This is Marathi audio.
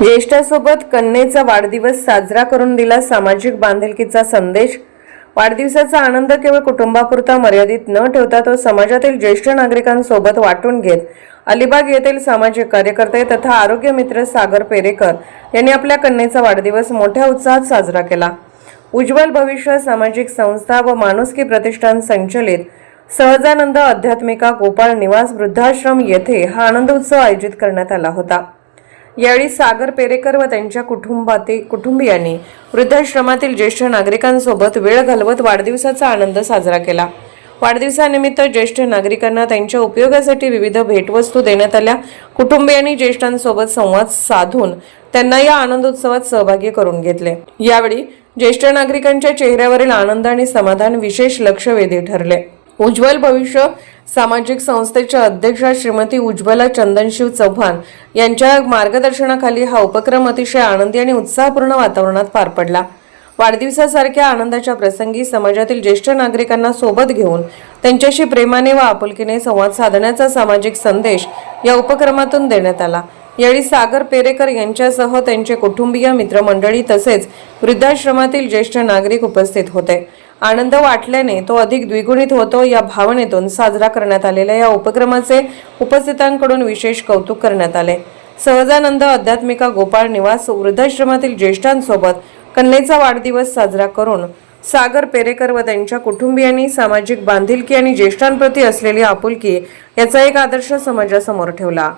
ज्येष्ठासोबत कन्येचा वाढदिवस साजरा करून दिला सामाजिक बांधिलकीचा संदेश। वाढदिवसाचा आनंद केवळ कुटुंबापुरता मर्यादित न ठेवता तो समाजातील ज्येष्ठ नागरिकांसोबत वाटून घेत अलिबाग येथील सामाजिक कार्यकर्ते तथा आरोग्य मित्र सागर पेरेकर यांनी आपल्या कन्येचा वाढदिवस मोठ्या उत्साहात साजरा केला। उज्ज्वल भविष्य सामाजिक संस्था व माणुसकी प्रतिष्ठान संचलित सहजानंद आध्यात्मिका गोपाळ निवास वृद्धाश्रम येथे हा आनंद उत्सव आयोजित करण्यात आला होता। यावेळी सागर पेरेकर व त्यांच्या कुटुंबियांनी वृद्धाश्रमातील ज्येष्ठ नागरिकांसोबत वेळ घालवत वाढदिवसाचा आनंद साजरा केला। वाढदिवसानिमित्त ज्येष्ठ नागरिकांना त्यांच्या उपयोगासाठी विविध भेटवस्तू देण्यात आल्या। कुटुंबियांनी ज्येष्ठांसोबत संवाद साधून त्यांना या आनंदोत्सवात सहभागी करून घेतले। यावेळी ज्येष्ठ नागरिकांच्या चेहऱ्यावरील आनंद आणि समाधान विशेष लक्षवेधी ठरले। उज्ज्वल भविष्य सामाजिक संस्थेच्या अध्यक्षा श्रीमती उज्ज्वला चंदनशिव चव्हाण यांच्या मार्गदर्शनाखाली हा उपक्रम अतिशय आनंदी आणि उत्साहपूर्ण वातावरणात पार पडला। वाढदिवसासारख्या आनंदाच्या प्रसंगी समाजातील ज्येष्ठ नागरिकांना सोबत घेऊन त्यांच्याशी प्रेमाने व आपुलकीने संवाद साधण्याचा सामाजिक संदेश या उपक्रमातून देण्यात आला। यावेळी सागर पेरेकर यांच्यासह त्यांचे कुटुंबीय मित्रमंडळी तसेच वृद्धाश्रमातील ज्येष्ठ नागरिक उपस्थित होते। आनंद वाटल्याने तो अधिक द्विगुणित होतो या भावनेतून साजरा करण्यात आलेल्या या उपक्रमाचे उपस्थितांकडून विशेष कौतुक करण्यात आले। सहजानंद आध्यात्मिका गोपाळ निवास वृद्धाश्रमातील ज्येष्ठांसोबत कन्येचा वाढदिवस साजरा करून सागर पेरेकर व त्यांच्या कुटुंबियांनी सामाजिक बांधिलकी आणि ज्येष्ठांप्रती असलेली आपुलकी याचा एक आदर्श समाजासमोर ठेवला।